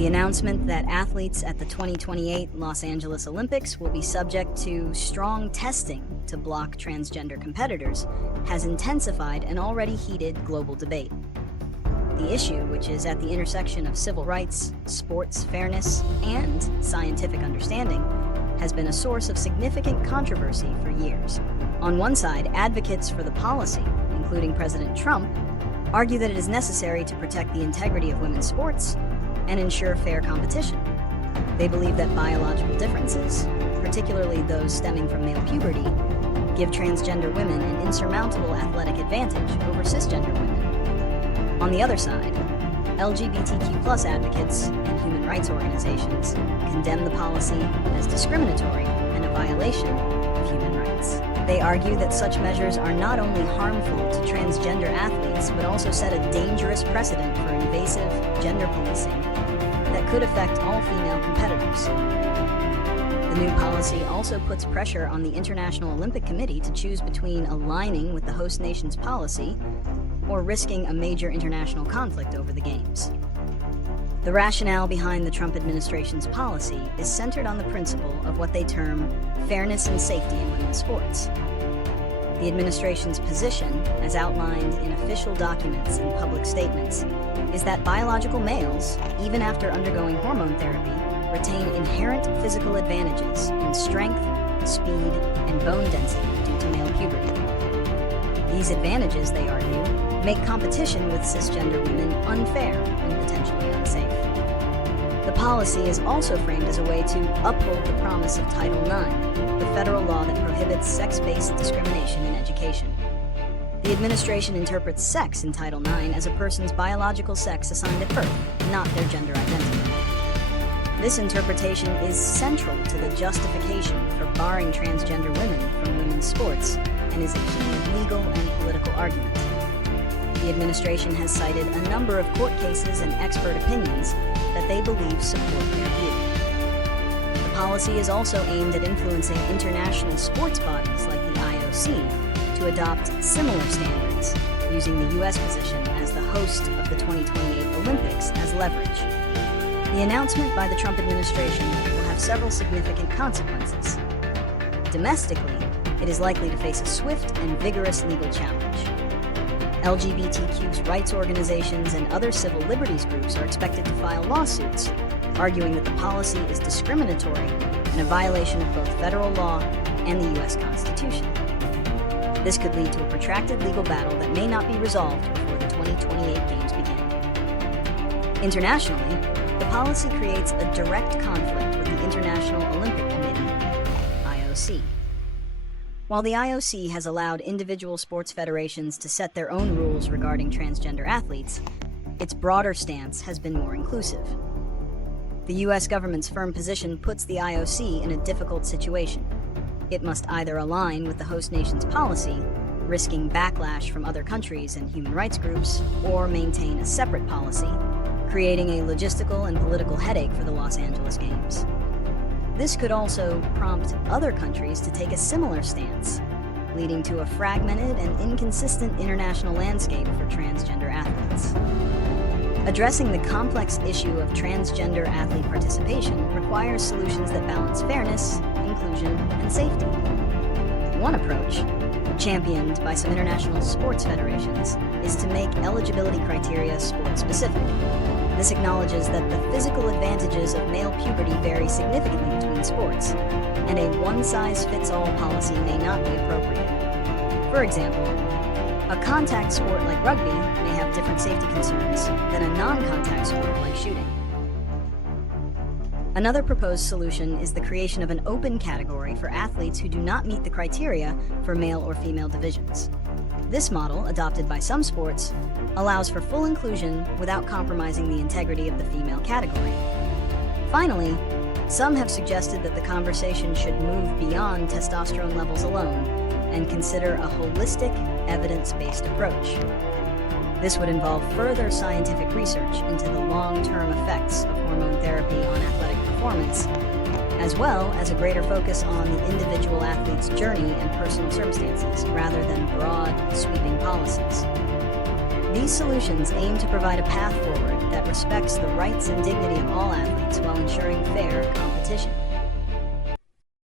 The announcement that athletes at the 2028 Los Angeles Olympics will be subject to strong testing to block transgender competitors has intensified an already heated global debate. The issue, which is at the intersection of civil rights, sports fairness, and scientific understanding, has been a source of significant controversy for years. On one side, advocates for the policy, including President Trump, argue that it is necessary to protect the integrity of women's sports and ensure fair competition. They believe that biological differences, particularly those stemming from male puberty, give transgender women an insurmountable athletic advantage over cisgender women. On the other side, LGBTQ+ advocates and human rights organizations condemn the policy as discriminatory and a violation of human rights. They argue that such measures are not only harmful to transgender athletes, but also set a dangerous precedent for invasive gender policing that could affect all female competitors. The new policy also puts pressure on the International Olympic Committee to choose between aligning with the host nation's policy or risking a major international conflict over the Games. The rationale behind the Trump administration's policy is centered on the principle of what they term fairness and safety in women's sports. The administration's position, as outlined in official documents and public statements, is that biological males, even after undergoing hormone therapy, retain inherent physical advantages in strength, speed, and bone density due to male puberty. These advantages, they argue, make competition with cisgender women unfair and potentially unsafe. The policy is also framed as a way to uphold the promise of Title IX, the federal law that prohibits sex-based discrimination in education. The administration interprets sex in Title IX as a person's biological sex assigned at birth, not their gender identity. This interpretation is central to the justification for barring transgender women from women's sports and is a key legal and political argument. The administration has cited a number of court cases and expert opinions that they believe support their view. The policy is also aimed at influencing international sports bodies like the IOC to adopt similar standards, using the U.S. position as the host of the 2028 Olympics as leverage. The announcement by the Trump administration will have several significant consequences. Domestically, it is likely to face a swift and vigorous legal challenge. LGBTQ rights organizations and other civil liberties groups are expected to file lawsuits, arguing that the policy is discriminatory and a violation of both federal law and the U.S. Constitution. This could lead to a protracted legal battle that may not be resolved before the 2028 Games begin. Internationally, the policy creates a direct conflict with the International Olympic Committee, IOC. While the IOC has allowed individual sports federations to set their own rules regarding transgender athletes, its broader stance has been more inclusive. The U.S. government's firm position puts the IOC in a difficult situation. It must either align with the host nation's policy, risking backlash from other countries and human rights groups, or maintain a separate policy, creating a logistical and political headache for the Los Angeles Games. This could also prompt other countries to take a similar stance, leading to a fragmented and inconsistent international landscape for transgender athletes. Addressing the complex issue of transgender athlete participation requires solutions that balance fairness, inclusion, and safety. One approach, championed by some international sports federations, is to make eligibility criteria sport-specific. This acknowledges that the physical advantages of male puberty vary significantly between sports, and a one-size-fits-all policy may not be appropriate. For example, a contact sport like rugby may have different safety concerns than a non-contact sport like shooting. Another proposed solution is the creation of an open category for athletes who do not meet the criteria for male or female divisions. This model, adopted by some sports, allows for full inclusion without compromising the integrity of the female category. Finally, some have suggested that the conversation should move beyond testosterone levels alone and consider a holistic, evidence-based approach. This would involve further scientific research into the long-term effects of hormone therapy on athletic performance, as well as a greater focus on the individual athlete's journey and personal circumstances, rather than broad, sweeping policies. These solutions aim to provide a path forward that respects the rights and dignity of all athletes while ensuring fair